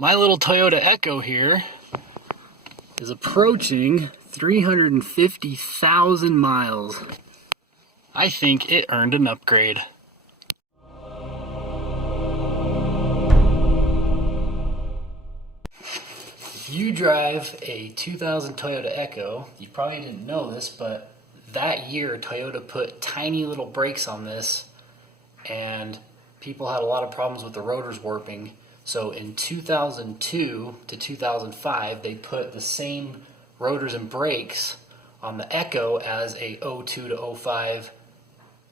My little Toyota Echo here is approaching 350,000 miles. I think it earned an upgrade. If you drive a 2000 Toyota Echo, you probably didn't know this, but that year Toyota put tiny little brakes on this and people had a lot of problems with the rotors warping. So in 2002 to 2005, they put the same rotors and brakes on the Echo as a 02 to 05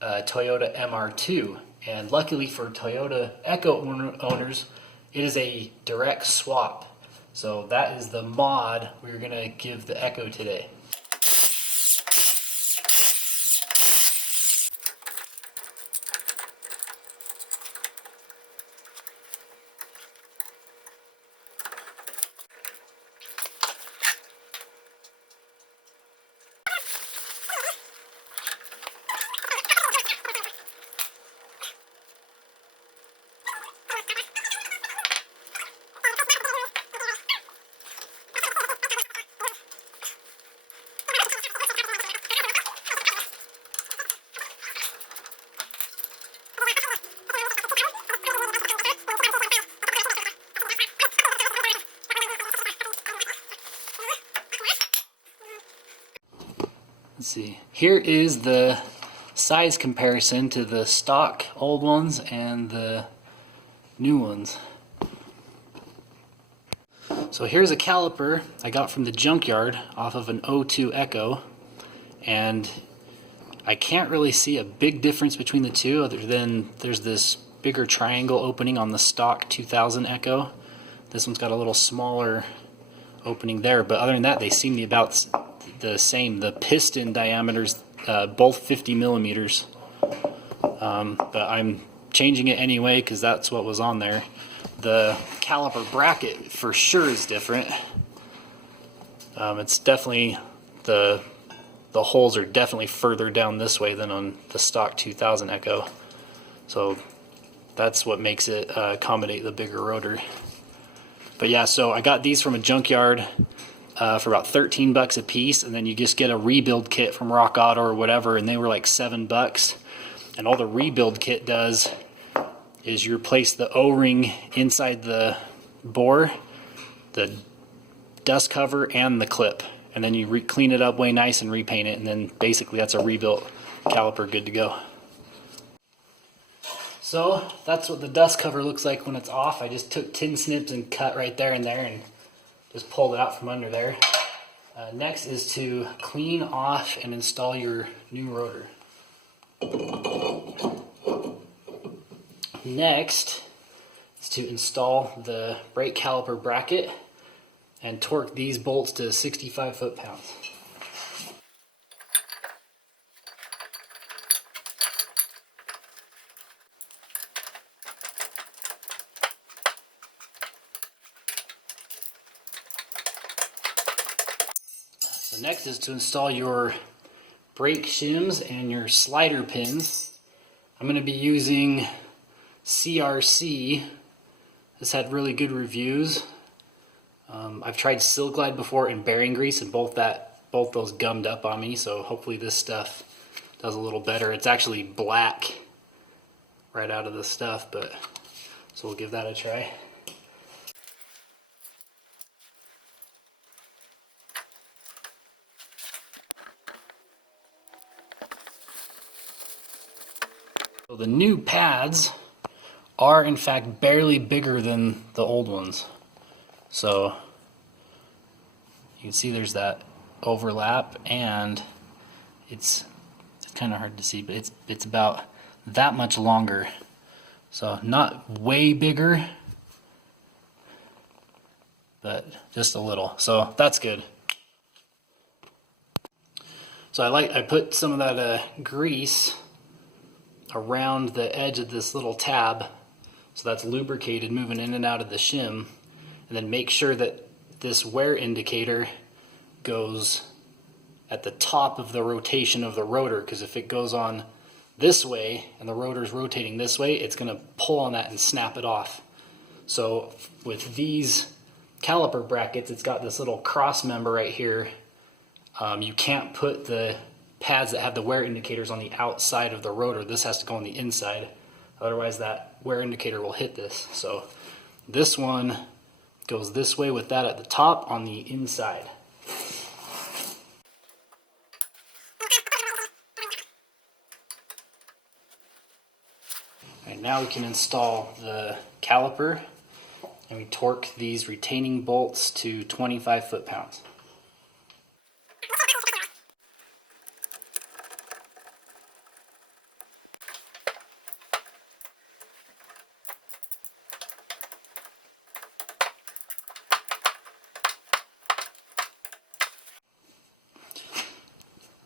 Toyota MR2. And luckily for Toyota Echo owners, it is a direct swap. So that is the mod we're going to give the Echo today. Let's see. Here is the size comparison to the stock old ones and the new ones. So here's a caliper I got from the junkyard off of an 02 Echo, and I can't really see a big difference between the two other than there's this bigger triangle opening on the stock 2000 Echo. This one's got a little smaller opening there, but other than that they seem to be about the same. The piston diameters both 50 millimeters, but I'm changing it anyway because that's what was on there. The caliper bracket for sure is different. It's definitely the holes are definitely further down this way than on the stock 2000 Echo, so that's what makes it accommodate the bigger rotor. But yeah, so I got these from a junkyard for about 13 bucks a piece, and then you just get a rebuild kit from Rock Auto or whatever, and they were like 7 bucks. And all the rebuild kit does is you replace the O-ring inside the bore, the dust cover, and the clip, and then you clean it up way nice and repaint it, and then basically that's a rebuilt caliper good to go. So that's what the dust cover looks like when it's off. I just took tin snips and cut right there and there and just pulled it out from under there. Next is to clean off and install your new rotor. Next is to install the brake caliper bracket and torque these bolts to 65 foot-pounds. So next is to install your brake shims and your slider pins. I'm going to be using CRC. This had really good reviews. I've tried Silk Glide before and bearing grease, and both those gummed up on me, so hopefully this stuff does a little better. It's actually black right out of the stuff, but so we'll give that a try. So the new pads are in fact barely bigger than the old ones. So you can see there's that overlap, and it's kind of hard to see, but it's about that much longer. So not way bigger, but just a little. So that's good. So I put some of that grease around the edge of this little tab, so that's lubricated moving in and out of the shim, and then make sure that this wear indicator goes at the top of the rotation of the rotor, because if it goes on this way and the rotor's rotating this way, it's going to pull on that and snap it off. So with these caliper brackets, it's got this little cross member right here. You can't put the pads that have the wear indicators on the outside of the rotor. This has to go on the inside. Otherwise that wear indicator will hit this. So this one goes this way with that at the top on the inside. Alright, now we can install the caliper, and we torque these retaining bolts to 25 foot-pounds.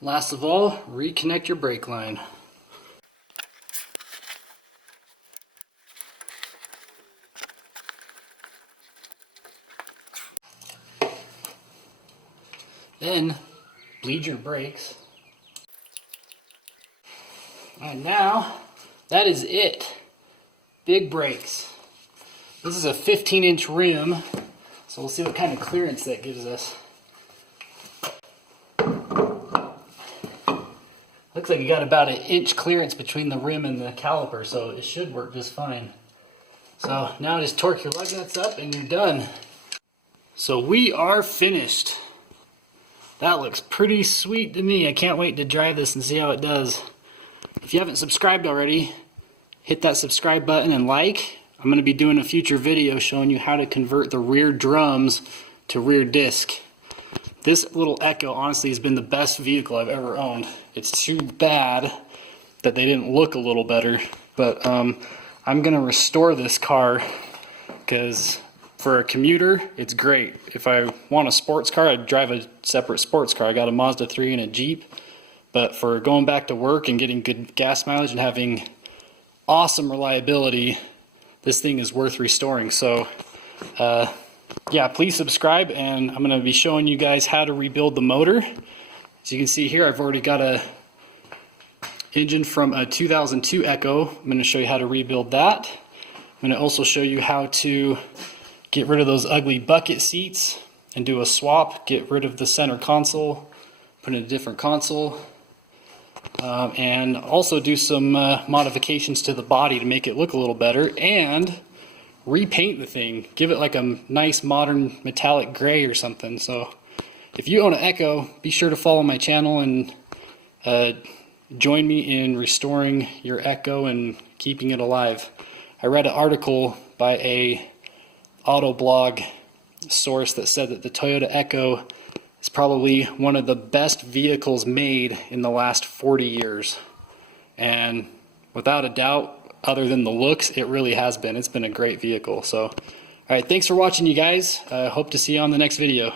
Last of all, reconnect your brake line. Then bleed your brakes. And now that is it. Big brakes. This is a 15-inch rim, so we'll see what kind of clearance that gives us. Looks like you got about an inch clearance between the rim and the caliper, so it should work just fine. So now just torque your lug nuts up and you're done. So we are finished. That looks pretty sweet to me. I can't wait to drive this and see how it does. If you haven't subscribed already, hit that subscribe button and like. I'm going to be doing a future video showing you how to convert the rear drums to rear disc. This little Echo honestly has been the best vehicle I've ever owned. It's too bad that they didn't look a little better, but I'm going to restore this car because for a commuter, it's great. If I want a sports car, I'd drive a separate sports car. I got a Mazda 3 and a Jeep, but for going back to work and getting good gas mileage and having awesome reliability, this thing is worth restoring. So yeah, please subscribe, and I'm going to be showing you guys how to rebuild the motor. As you can see here, I've already got a engine from a 2002 Echo. I'm going to show you how to rebuild that. I'm going to also show you how to get rid of those ugly bucket seats and do a swap, get rid of the center console, put in a different console, and also do some modifications to the body to make it look a little better, and repaint the thing, give it like a nice modern metallic gray or something. So if you own an Echo, be sure to follow my channel and join me in restoring your Echo and keeping it alive. I read an article by a auto blog source that said that the Toyota Echo is probably one of the best vehicles made in the last 40 years. And without a doubt, other than the looks, it really has been. It's been a great vehicle. So, all right, thanks for watching, you guys. Hope to see you on the next video.